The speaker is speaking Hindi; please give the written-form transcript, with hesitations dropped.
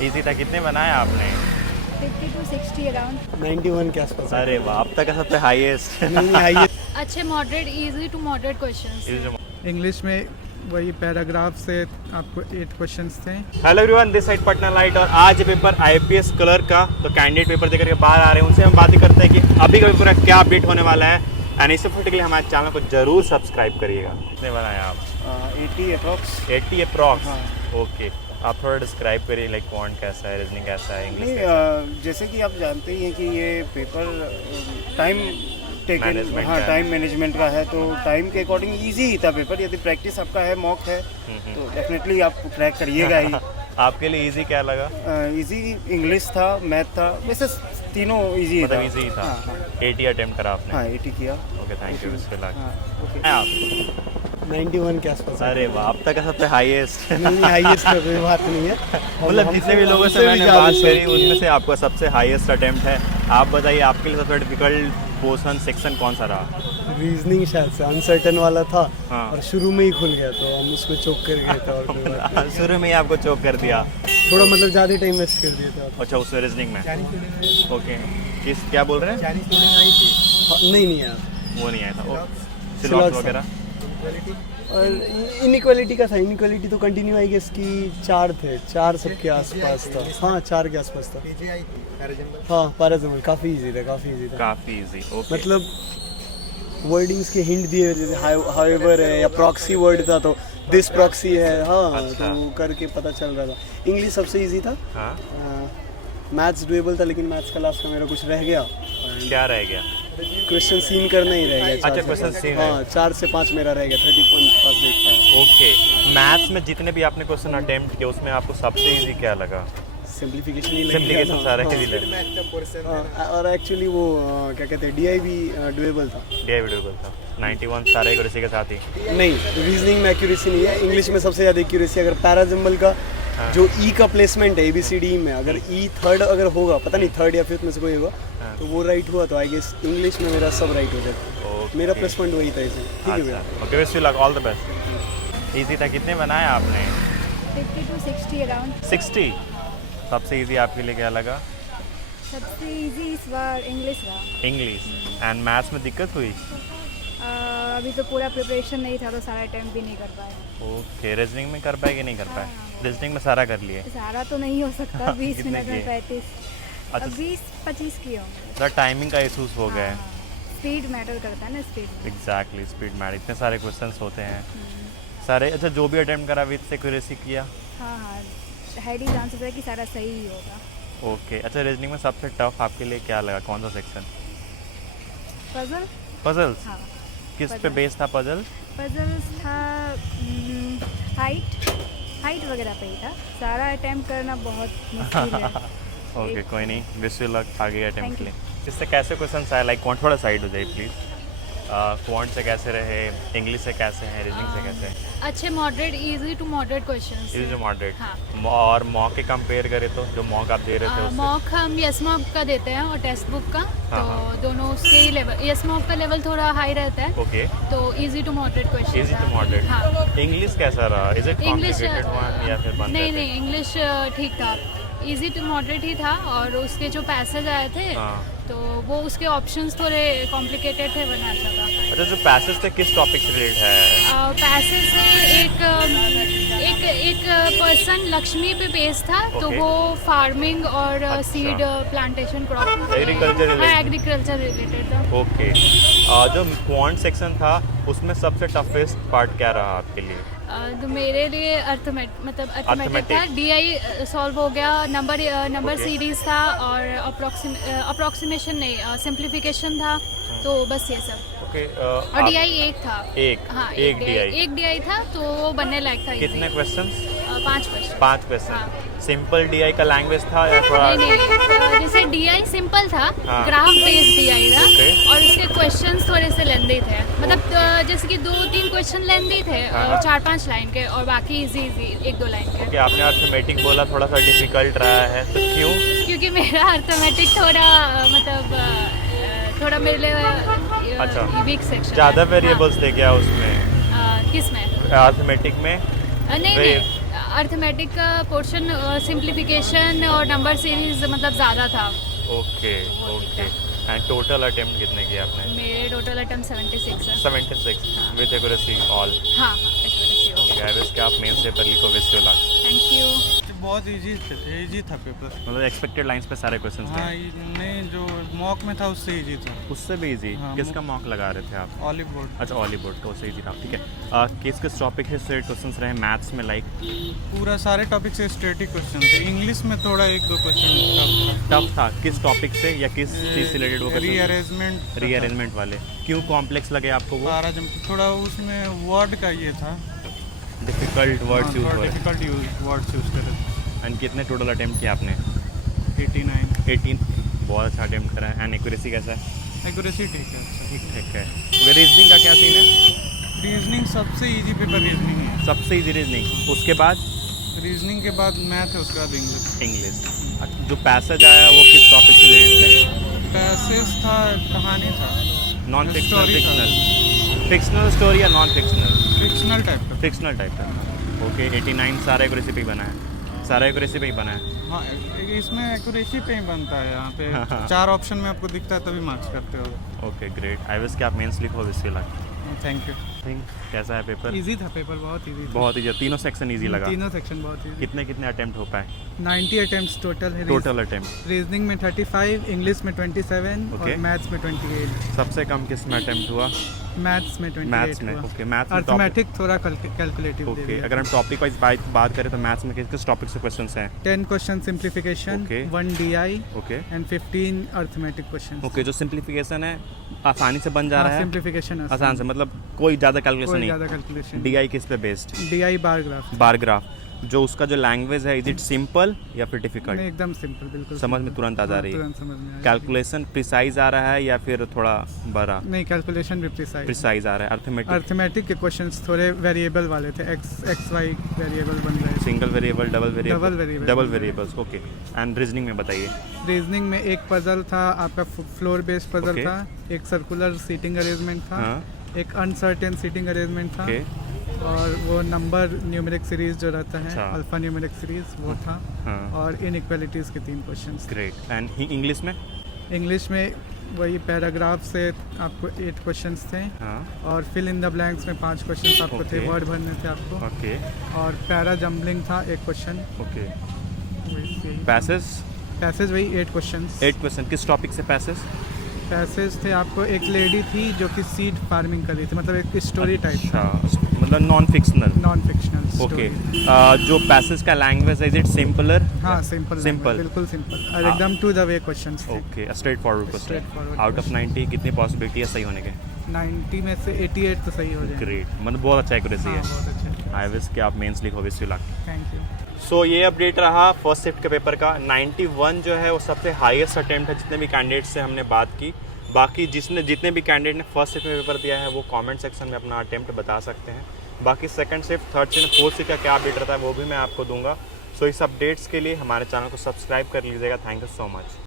इजी था। कितने बनाया आपने? 50 to 60 अराउंड। 91 के आसपास। अरे वाह, अब तक का सबसे हाईएस्ट। नहीं हाईएस्ट। अच्छे moderate, easy to moderate questions. English में वही पैराग्राफ से आपको 8 क्वेश्चंस थे। Hello everyone, this side Patna light और आज पेपर आईपीएस कलर का तो कैंडिडेट पेपर देकर के बाहर आ रहे हैं, उनसे हम बातें करते हैं कि अभी का पेपर क्या अपडेट होने वाला है। एंड इससे के लिए हमारे चैनल को जरूर सब्सक्राइब करिएगा। कितने बनाए आप? 80 अप्रॉक्स। 80 अप्रॉक्स। ओके, आप थोड़ा डिस्क्राइब करिए, लाइक क्वांट कैसा है, रीजनिंग कैसा है, इंग्लिश कैसा है? जैसे कि आप जानते ही हैं कि ये पेपर टाइम Management हाँ का है। टाइम मैनेजमेंट का है, तो टाइम के अकॉर्डिंग इजी ही था पेपर। यदि प्रैक्टिस आपका है, मॉक है, तो डेफिनेटली आप क्रैक करिएगा ही। आपके लिए इजी क्या लगा? इजी इंग्लिश था, मैथ था, वैसे तीनों इजी मतलब था। इजी था। हाँ, 80 अटेम्प्ट करा आपने? हाँ 80 किया। Okay, thank you. हाँ, ओके। आप? 91 के आसपास। अरे वाह, अब तक का सबसे हाईएस्ट। नहीं हाईएस्ट का कोई बात नहीं है। मतलब जितने भी लोगों से मैंने बात करी उनमें से आपका सबसे हाईएस्ट अटेम्प्ट है। आप बताइए, आपके लिए सबसे डिफिकल्ट पोर्शन सेक्शन कौन सा रहा? रीजनिंग शायद से अनसर्टन वाला था। हाँ। और शुरू में ही खुल गया, तो हम उसको चोक कर गए थे। और कोई बात नहीं। शुरू में ही आपको चोक कर दिया। थोड़ा मतलब ज़्यादा टाइम वेस्ट कर दिया था। अच्छा, उसमें रीजनिंग में। ओके, किस क्या बोल रहे हैं? नहीं यार, वो नहीं आया था। Slots स्लॉट्स था। वगैरह। और इनइक्वालिटी का था। इनइक्वालिटी तो कंटिन्यू आई गेस कि 4 थे, 4 सबके आसपास था। हाँ 4 के आसपास था। हाँ पैराजमल काफ़ी इजी था, काफ़ी इजी था। काफी इजी। ओके, मतलब वर्डिंग्स के हिंट दिए, जैसे हाउएवर है या प्रॉक्सी वर्ड था तो दिस प्रॉक्सी है। हाँ अच्छा। तो वो करके पता चल रहा था। इंग्लिश सबसे इजी था। हाँ, मैथ्स डुएबल था, लेकिन मैथ्स का लास्ट का मेरा कुछ रह गया। क्या रह गया? क्वेश्चन सीन करना ही रह गया। अच्छा, 4 से question 5। scene हाँ 4 से 5 मेरा रह गया। 30 पॉइंट पास देखता ओके, मैथ्स में जितने भी आपने क्वेश्चन अटेम्प्ट किए उसमें आपको सबसे इजी क्या लगा? सिंप्लीफिकेशन ही लग गया सिंप्लीकेशन ना। सारा हाँ। ही लगा। हाँ, और एक्चुअली वो क्या कहते हैं डीआई भी डुएबल था। डे वीडियो था 91 सारे एक्यूरेसी के साथ ही। नहीं, रीजनिंग में एक्यूरेसी नहीं है। इंग्लिश में सबसे ज़्यादा एक्यूरेसी अगर पैराजम्बल का जो ई का प्लेसमेंट है ABCD में, अगर ई थर्ड अगर होगा, पता नहीं थर्ड या फिफ्थ में से कोई होगा, तो वो राइट हुआ तो आई गेस इंग्लिश में मेरा सब राइट हो जाता। ओके। मेरा प्लस पॉइंट वही था इसे। ठीक है भैया। Okay, wish you luck, all the best. Easy था। कितने बनाया आपने? 50 to 60 अराउंड। 60। सबसे इजी आपके लिए क्या लगा? सबसे इजी इस बार इंग्लिश रहा। इंग्लिश। एंड मैथ्स में दिक्कत हुई? अभी तो पूरा प्रिपरेशन नहीं था, तो सारा अटेम्प्ट भी नहीं कर पाए। ओके, रीजनिंग में कर पाए कि नहीं कर पाए? हाँ। रीजनिंग में सारा कर लिए? सारा तो नहीं हो सकता। 20 कितने मिनट में किए? 35। अच्छा। 20-25 किए होंगे। थोड़ा टाइमिंग का इशूज हो गए। स्पीड मैटर करता है ना, स्पीड। Exactly, speed mat. इतने सारे क्वेश्चंस होते हैं सारे। अच्छा, जो भी अटेम्प्ट करा विथ एक्यूरेसी किया? हाँ, हाईली चांसेस है कि सारा सही ही होगा। ओके। अच्छा, रीजनिंग में सबसे टफ आपके लिए क्या लगा? कौन सा सेक्शन? पजल। पजल्स। हाँ, किस पे puzzle। बेस था पजल? पजल्स था हाइट वगैरह पे ही था। सारा अटेम्प्ट करना बहुत मुश्किल है। ओके, कोई नहीं, विश यू लक आगे अटेम्प्ट Thank के you। लिए। इससे कैसे क्वेश्चन आए? लाइक क्वांट थोड़ा साइड हो जाए प्लीज़। क्वांट से कैसे रहे, इंग्लिश से कैसे हैं, रीजनिंग से कैसे हैं? अच्छे moderate, easy to moderate questions. Is जो मॉडरेट। हाँ। और मॉक के कंपेयर करें तो जो मॉक आप दे रहे थे उससे? मॉक हम यस मॉक का देते हैं और टेक्स्ट बुक का। हाँ, तो हाँ। दोनों उसके ही लेवल, यस मॉक का लेवल थोड़ा हाई रहता है, ओके, तो easy to moderate question. Easy to moderate. हाँ। इंग्लिश कैसा रहा? Is it English complicated one या फिर बन नहीं रहे थे? नहीं, इंग्लिश ठीक था, इजी टू मॉडरेट ही था। और उसके जो पैसेज आए थे, हाँ। तो वो उसके ऑप्शंस थोड़े कॉम्प्लिकेटेड थे, वरना अच्छा था। अच्छा, जो पैसेज थे किस टॉपिक से रिलेटेड है? पैसेज से एक पर्सन लक्ष्मी पे बेस्ड था। तो Okay। वो फार्मिंग और अच्छा। Seed plantation crop, Agriculture related। हाँ एग्रीकल्चर रिलेटेड था। ओके। जो क्वांट सेक्शन था उसमें सबसे टफेस्ट पार्ट क्या रहा आपके लिए? तो मेरे लिए अर्थमेटिक था। Arithmetic। DI सॉल्व हो गया, नंबर Okay। सीरीज था, और अप्रोक्सीमेशन नहीं, सिंप्लीफिकेशन था। तो बस ये सब। ओके। और DI एक था। हाँ, एक DI। एक DI था, तो वो बनने लायक था। कितने क्वेश्चंस? 5 क्वेश्चन। 5 क्वेश्चन। हाँ। सिंपल DI का लैंग्वेज था या थोड़ा? नहीं, जैसे DI सिंपल था, हाँ। ग्राफ बेस्ड DI था। Okay। और उसके क्वेश्चंस थोड़े से लेंदी थे, मतलब जैसे कि 2-3 क्वेश्चन लेंदी थे, हाँ। और 4-5 लाइन के, और बाकी इजी 1-2 लाइन के। कि आपने अर्थमेटिक बोला थोड़ा सा डिफिकल्ट रहा है, तो क्यों? क्योंकि मेरा अर्थमेटिक थोड़ा थोड़ा मेरे लिए अच्छा। Week section. ज़्यादा वेरिएबल्स थे क्या उसमें? किस में? अर्थमेटिक में? नहीं, अर्थमेटिक का पोर्शन सिंप्लीफिकेशन और नंबर सीरीज मतलब ज़्यादा था। Okay okay. And total attempt कितने किए आपने? मेरे टोटल अटेम्प्ट 76 है। 76 विद एक्यूरेसी ऑल। हाँ हाँ एक्यूरेसी हो ओके, आई विश कि आप मेंस पेपर लिखो, wish you luck. Thank you. बहुत इजी था पेपर। मतलब एक्सपेक्टेड लाइंस पे सारे क्वेश्चंस थे। हाँ नहीं, जो मॉक में था उससे इजी था। उससे भी इजी? हाँ, किसका मॉक लगा रहे थे आप? Olive board. अच्छा ऑलिव बोर्ड, तो उससे इजी था। ठीक है, किस किस टॉपिक से क्वेश्चंस रहे मैथ्स में? लाइक पूरा सारे टॉपिक से स्ट्रेटिक क्वेश्चन थे। इंग्लिश में थोड़ा एक दो क्वेश्चन टफ था। किस टॉपिक से या किस चीज़ से रिलेटेड वो? रीअरेंजमेंट। रीअरेंजमेंट वाले क्यों कॉम्प्लेक्स लगे आपको वो? थोड़ा उसमें वर्ड का ये था, डिफिकल्ट वर्ड्स यूज हो रहे डिफिकल्ट वर्ड्स यूज कर रहे एंड कितने टोटल अटेम्प्ट किए आपने? थे। 89। 18। बहुत अच्छा अटेम्प्ट करा है। एंड एक्यूरेसी कैसा है? एक्यूरेसी ठीक है। ठीक ठाक है। रीजनिंग का क्या सीन है? रीजनिंग सबसे इजी पेपर रीजनिंग है। सबसे इजी रीजनिंग, उसके बाद रीजनिंग के बाद मैथ है, उसके बाद इंग्लिश। इंग्लिश। जो पैसेज आया वो किस टॉपिक से रिलेटेड थे? पैसेज था, कहानी था, नॉन फिक्शनल? Story था। फिक्शनल स्टोरी या नॉन फिक्शनल? फिक्शनल टाइप का। फिक्शनल टाइप का। ओके, 89 सारा एक्यूरेसी पे ही बना है? सारा एक्यूरेसी पे ही बना है? हाँ, इसमें एक्यूरेसी पे ही बनता है। यहाँ पे हाँ। 4 ऑप्शन में आपको दिखता है तभी मार्क्स करते हो। Okay great. आई विश कि आप मेंस लिखो, wish you luck. Thank you. Think कैसा है पेपर? इजी था पेपर, बहुत इजी। बहुत ईजी। तीनों सेक्शन इजी लगा? तीनों सेक्शन बहुत इजी। कितने कितने अटेम्प्ट हो पाए? 90 अटेम्प्ट्स टोटल है। टोटल अटेम्प्ट रीजनिंग में 35, इंग्लिश में 27 Okay. और मैथ्स में 28। सबसे कम किस में अटेम्प्ट हुआ? मैथ्स में 28 मैथ्स में। हुआ। ओके, मैथ्स में अर्थमेटिक थोड़ा कैलकुलेटिव दे ओके, दिया। अगर हम टॉपिक वाइज बात करें तो मैथ्स में किस किस टॉपिक से क्वेश्चंस हैं? 10 question simplification, Okay. 1 DI okay and 15 arithmetic question. Okay, जो सिंप्लीफिकेशन है आसानी से बन जा रहा है? सिंप्लीफिकेशन आसान से, मतलब कोई ज़्यादा कैलकुलेशन कोई नहीं? ज़्यादा कैलकुलेशन। डीआई किस पे based? DI bar graph. Bar graph. जो उसका जो लैंग्वेज है, इज इट सिंपल या फिर नहीं, डिफिकल्ट? एकदम सिंपल, बिल्कुल समझ में simple। तुरंत आ जा हाँ, रही है? तुरंत समझ में आ कैलकुलेशन प्रिसाइज आ रहा है या फिर थोड़ा बड़ा? नहीं, कैलकुलेशन भी प्रिसाइज। प्रिसाइज आ रहा है। अर्थमेटिक अर्थमेटिक के क्वेश्चंस थोड़े वेरिएबल वाले थे। एक्स वाई वेरिएबल बन रहे थे। Single variable, double Double variable? variable। Double variables. Okay, and reasoning में बताइए। रीजनिंग में एक पजल था आपका, फ्लोर बेस्ड पजल Okay। था। एक सर्कुलर सीटिंग अरेंजमेंट था। हाँ। एक अनसर्टेन सीटिंग अरेंजमेंट था। ओके। और वो नंबर न्यूमेरिक सीरीज जो रहता है, अच्छा। अल्फा न्यूमेरिक सीरीज, वो था। हाँ। और इनइक्वालिटीज़ के 3 क्वेश्चंस। ग्रेट। एंड इंग्लिश में? इंग्लिश में वही पैराग्राफ से आपको 8 क्वेश्चंस थे। हाँ। और फिल इन द ब्लैंक्स में 5 क्वेश्चंस आपको थे, Okay। वर्ड भरने थे आपको। ओके और पैरा जम्बलिंग था 1 क्वेश्चन। ओके। पैसेज? पैसेज वही 8 क्वेश्चंस। 8 क्वेश्चन। किस टॉपिक से पैसेज? पैसेज थे आपको, एक लेडी थी जो कि सीड फार्मिंग कर रही थी, मतलब एक स्टोरी टाइप था, अच्छा, मतलब non fictional? Non fictional okay. Story. जो पैसेज का लैंग्वेज है, इज इट सिंपलर? हाँ, सिंपल सिंपल। बिल्कुल सिंपल और एकदम टू द वे क्वेश्चंस थे। Okay, straight forward question. Straightforward out of 90 कितनी पॉसिबिलिटी है सही होने के? 90 में से 88 तो सही हो जाए। ग्रेट, मतलब बहुत अच्छा एक्यूरेसी है। बहुत अच्छे। आई विश कि आप मेंस लिखो, wish you luck. Thank you. So ये अपडेट रहा फर्स्ट शिफ्ट के पेपर का। 91 जो है वो सबसे हाईएस्ट अटेम्प्ट है जितने भी कैंडिडेट से हमने बात की। बाकी जितने भी कैंडिडेट ने फर्स्ट शिफ्ट में पेपर दिया है वो कमेंट सेक्शन में अपना अटेम्प्ट बता सकते हैं। बाकी second shift, third shift, fourth shift का क्या अपडेट रहता है वो भी मैं आपको दूंगा। सो इस अपडेट्स के लिए हमारे चैनल को सब्सक्राइब कर लीजिएगा। Thank you so much.